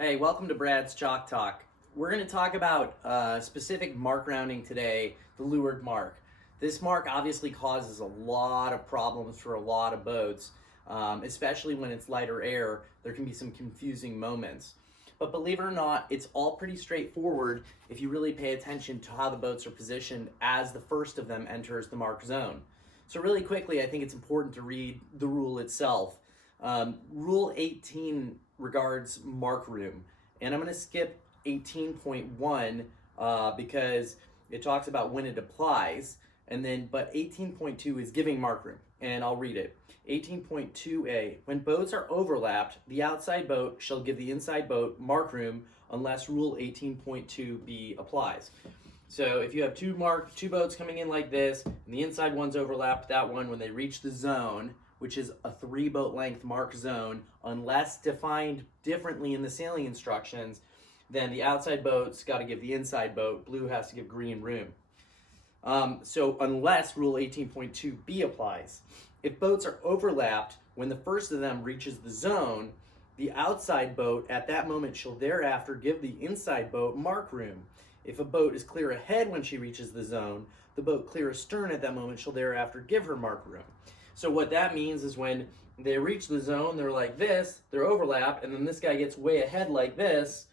Hey, welcome to Brad's Chalk Talk. We're going to talk about specific mark rounding today, the leeward mark. This mark obviously causes a lot of problems for a lot of boats, especially when it's lighter air. There can be some confusing moments. But believe it or not, it's all pretty straightforward if you really pay attention to how the boats are positioned as the first of them enters the mark zone. So really quickly, I think it's important to read the rule itself. Rule 18 regards mark room, and I'm going to skip 18.1 because it talks about when it applies, but 18.2 is giving mark room, and I'll read it. 18.2a, when boats are overlapped, the outside boat shall give the inside boat mark room unless rule 18.2b applies. So if you have two boats coming in like this, and the inside one's overlapped that one, when they reach the zone, which is a 3 boat length mark zone, unless defined differently in the sailing instructions, then the outside boat's got to give the inside boat, blue has to give green room. So unless rule 18.2b applies. If boats are overlapped, when the first of them reaches the zone, the outside boat at that moment shall thereafter give the inside boat mark room. If a boat is clear ahead when she reaches the zone, the boat clear astern at that moment shall thereafter give her mark room. So what that means is when they reach the zone, they're like this, they're overlapped, and then this guy gets way ahead like this,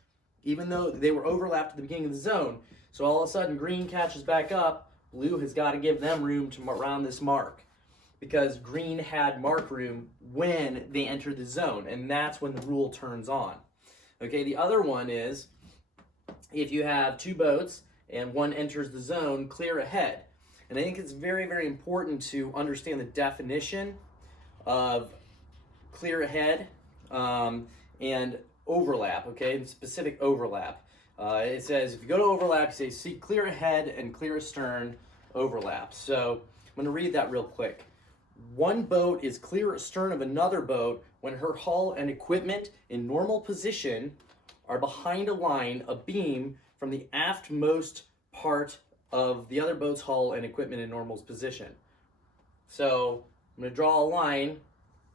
even though they were overlapped at the beginning of the zone. So all of a sudden, green catches back up, blue has got to give them room to round this mark, because green had mark room when they entered the zone, and that's when the rule turns on. Okay, the other one is if you have two boats and one enters the zone clear ahead. And I think it's very, very important to understand the definition of clear ahead and overlap, okay, and specific overlap. It says if you go to overlap, you say see clear ahead and clear astern overlap. So I'm going to read that real quick. One boat is clear astern of another boat when her hull and equipment in normal position are behind a line, a beam, from the aftmost part of the other boat's hull and equipment in normal position. So I'm going to draw a line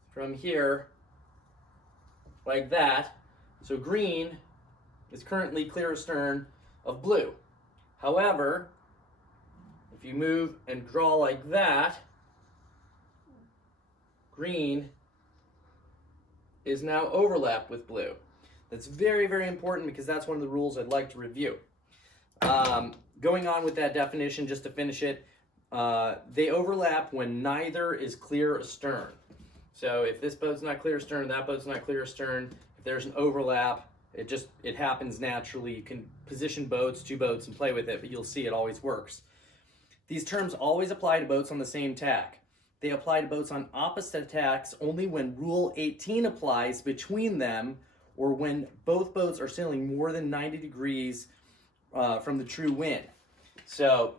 from here like that. So green is currently clear astern of blue. However, if you move and draw like that, green is now overlapped with blue. That's very, very important because that's one of the rules I'd like to review. Going on with that definition, just to finish it, they overlap when neither is clear astern. So if this boat's not clear astern, that boat's not clear astern, if there's an overlap, it happens naturally. You can position two boats and play with it, but you'll see it always works. These terms always apply to boats on the same tack. They apply to boats on opposite tacks only when Rule 18 applies between them, or when both boats are sailing more than 90 degrees from the true wind. So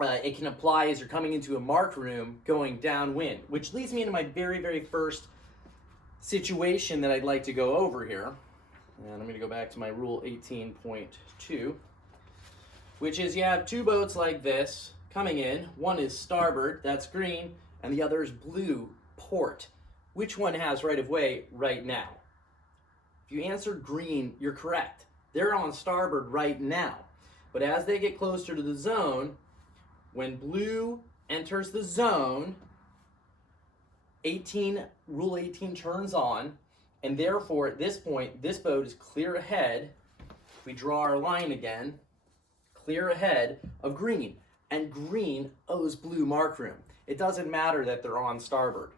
it can apply as you're coming into a mark room going downwind, which leads me into my very, very first situation that I'd like to go over here. And I'm going to go back to my rule 18.2, which is you have two boats like this coming in. One is starboard, that's green, and the other is blue, port. Which one has right of way right now? If you answered green, you're correct. They're on starboard right now. But as they get closer to the zone, when blue enters the zone, Rule 18 turns on, and therefore at this point, this boat is clear ahead. If we draw our line again, clear ahead of green, and green owes blue mark room. It doesn't matter that they're on starboard.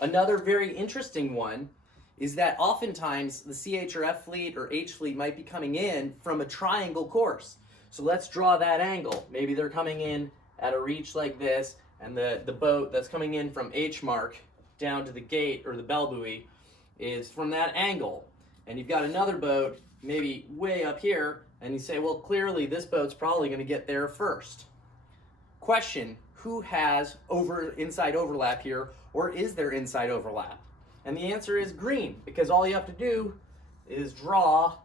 Another very interesting one is that oftentimes the CH or F fleet or H fleet might be coming in from a triangle course. So let's draw that angle. Maybe they're coming in at a reach like this, and the boat that's coming in from H mark down to the gate or the bell buoy is from that angle. And you've got another boat maybe way up here, and you say, well, clearly this boat's probably going to get there first. Question, who has inside overlap here, or is there inside overlap? And the answer is green, because all you have to do is draw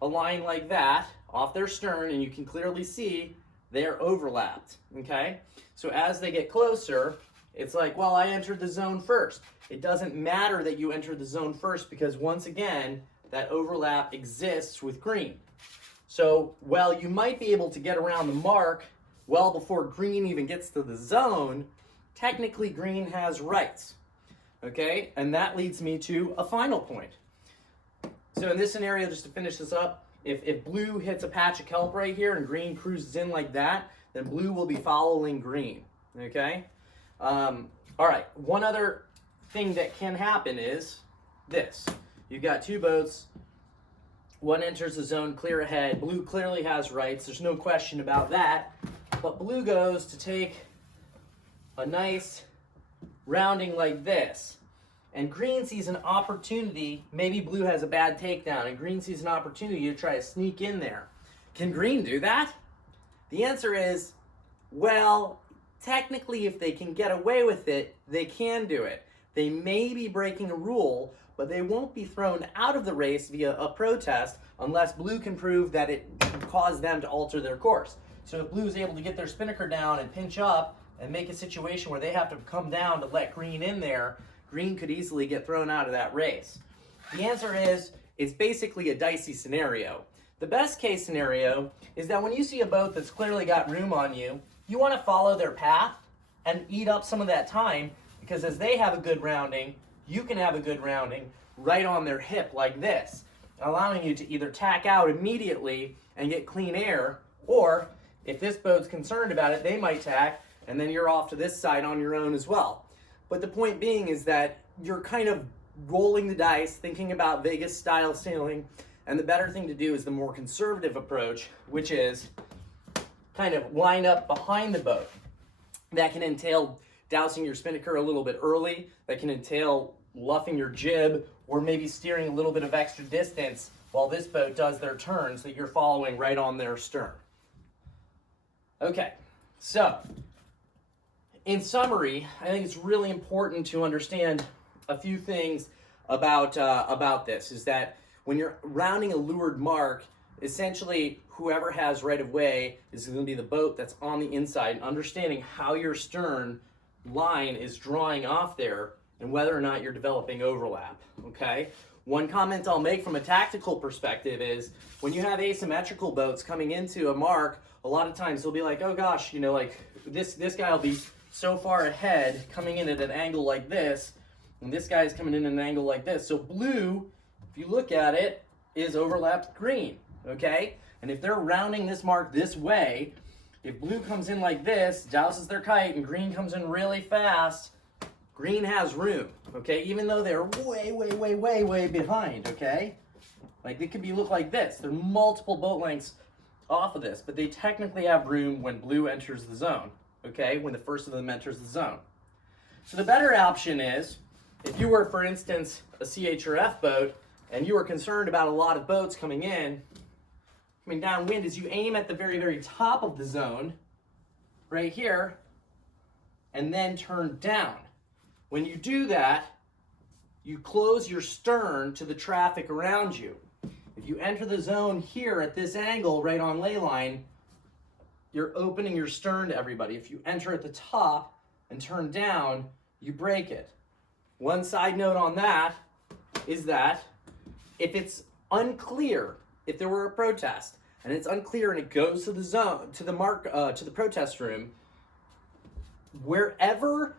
a line like that off their stern, and you can clearly see they're overlapped, okay? So as they get closer, It's like, well, I entered the zone first. It doesn't matter that you entered the zone first because once again, that overlap exists with green. So while you might be able to get around the mark well before green even gets to the zone, technically green has rights. Okay, and that leads me to a final point. So in this scenario, just to finish this up, if blue hits a patch of kelp right here and green cruises in like that, then blue will be following green. Okay? All right, one other thing that can happen is this. You've got two boats. One enters the zone clear ahead. Blue clearly has rights. There's no question about that. But blue goes to take a nice rounding like this. And green sees an opportunity. Maybe blue has a bad takedown, and green sees an opportunity to try to sneak in there. Can green do that? The answer is, well, technically, if they can get away with it, they can do it. They may be breaking a rule, but they won't be thrown out of the race via a protest unless blue can prove that it caused them to alter their course. So if blue is able to get their spinnaker down and pinch up and make a situation where they have to come down to let green in there, green could easily get thrown out of that race. The answer is, it's basically a dicey scenario. The best case scenario is that when you see a boat that's clearly got room on you, you want to follow their path and eat up some of that time, because as they have a good rounding, you can have a good rounding right on their hip like this, allowing you to either tack out immediately and get clean air, or if this boat's concerned about it, they might tack, and then you're off to this side on your own as well. But the point being is that you're kind of rolling the dice, thinking about Vegas style sailing, and the better thing to do is the more conservative approach, which is kind of line up behind the boat. That can entail dousing your spinnaker a little bit early. That can entail luffing your jib, or maybe steering a little bit of extra distance while this boat does their turn so that you're following right on their stern. Okay, so in summary, I think it's really important to understand a few things about this, is that when you're rounding a leeward mark, essentially whoever has right of way is going to be the boat that's on the inside, and understanding how your stern line is drawing off there and whether or not you're developing overlap, okay? One comment I'll make from a tactical perspective is when you have asymmetrical boats coming into a mark, a lot of times they'll be like, oh gosh, you know, like this guy will be so far ahead coming in at an angle like this, and this guy's coming in at an angle like this. So blue, if you look at it, is overlapped green, okay? And if they're rounding this mark this way, if blue comes in like this, douses their kite, and green comes in really fast, green has room, okay? Even though they're way behind, okay? Like it could look like this. They're multiple boat lengths off of this, but they technically have room when blue enters the zone, okay? When the first of them enters the zone. So the better option is, if you were, for instance, a CH or F boat, and you were concerned about a lot of boats coming downwind, is you aim at the very top of the zone, right here, and then turn down. When you do that, you close your stern to the traffic around you. If you enter the zone here at this angle, right on ley line, you're opening your stern to everybody. If you enter at the top and turn down, you break it. One side note on that is that if it's unclear, if there were a protest and it's unclear and it goes to the zone, to the mark, to the protest room, wherever,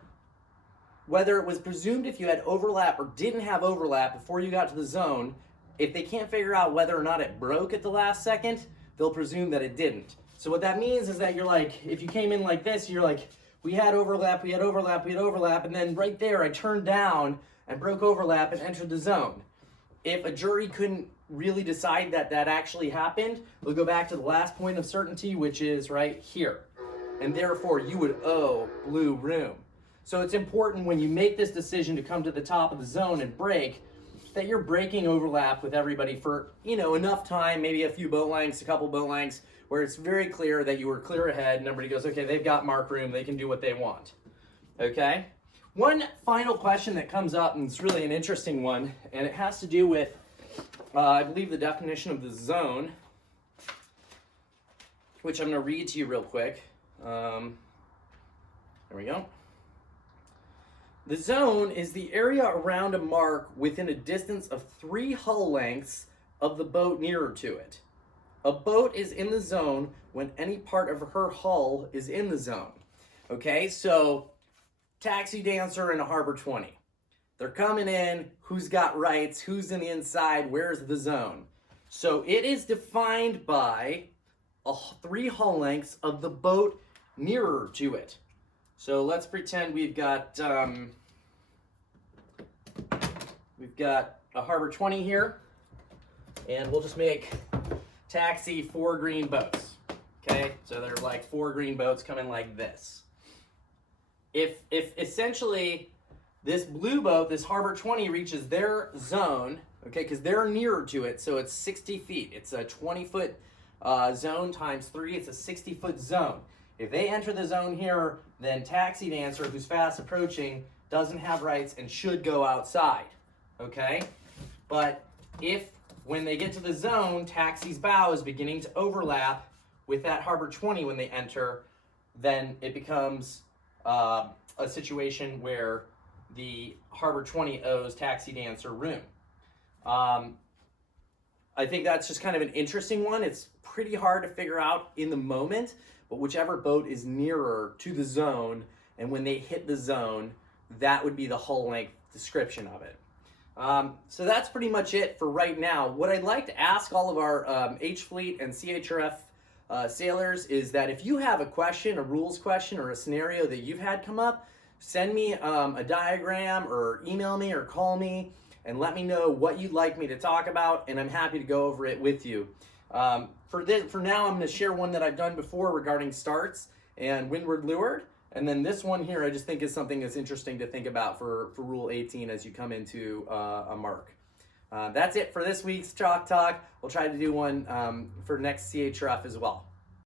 whether it was presumed if you had overlap or didn't have overlap before you got to the zone, if they can't figure out whether or not it broke at the last second, they'll presume that it didn't. So what that means is that you're like, if you came in like this, you're like, we had overlap, and then right there I turned down and broke overlap and entered the zone. If a jury couldn't really decide that that actually happened, they'll go back to the last point of certainty, which is right here. And therefore, you would owe blue room. So it's important when you make this decision to come to the top of the zone and break, that you're breaking overlap with everybody for, enough time, maybe a few boat lengths, a couple boat lengths, where it's very clear that you were clear ahead and everybody goes, okay, they've got mark room, they can do what they want, okay? One final question that comes up, and it's really an interesting one, and it has to do with, I believe, the definition of the zone, which I'm going to read to you real quick. There we go. The zone is the area around a mark within a distance of 3 hull lengths of the boat nearer to it. A boat is in the zone when any part of her hull is in the zone. Okay, so taxi dancer in a Harbor 20. They're coming in, who's got rights, who's in the inside, where's the zone? So it is defined by 3 hull lengths of the boat nearer to it. So let's pretend we've got a Harbor 20 here, and we'll just make taxi 4 green boats. Okay, so there's like 4 green boats coming like this. If essentially this blue boat, this Harbor 20, reaches their zone, okay, because they're nearer to it, so it's 60 feet. It's a 20-foot zone times 3. It's a 60-foot zone. If they enter the zone here, then taxi dancer, who's fast approaching, doesn't have rights and should go outside, okay? But if, when they get to the zone, taxi's bow is beginning to overlap with that Harbor 20 when they enter, then it becomes a situation where the Harbor 20 owes taxi dancer room. I think that's just kind of an interesting one. It's pretty hard to figure out in the moment, but whichever boat is nearer to the zone, and when they hit the zone, that would be the hull length description of it. So that's pretty much it for right now. What I'd like to ask all of our H-Fleet and CHRF sailors is that if you have a question, a rules question, or a scenario that you've had come up, send me a diagram or email me or call me and let me know what you'd like me to talk about, and I'm happy to go over it with you. For now, I'm going to share one that I've done before regarding starts and windward leeward, and then this one here I just think is something that's interesting to think about for Rule 18 as you come into a mark. That's it for this week's Chalk Talk. We'll try to do one for next CHRF as well.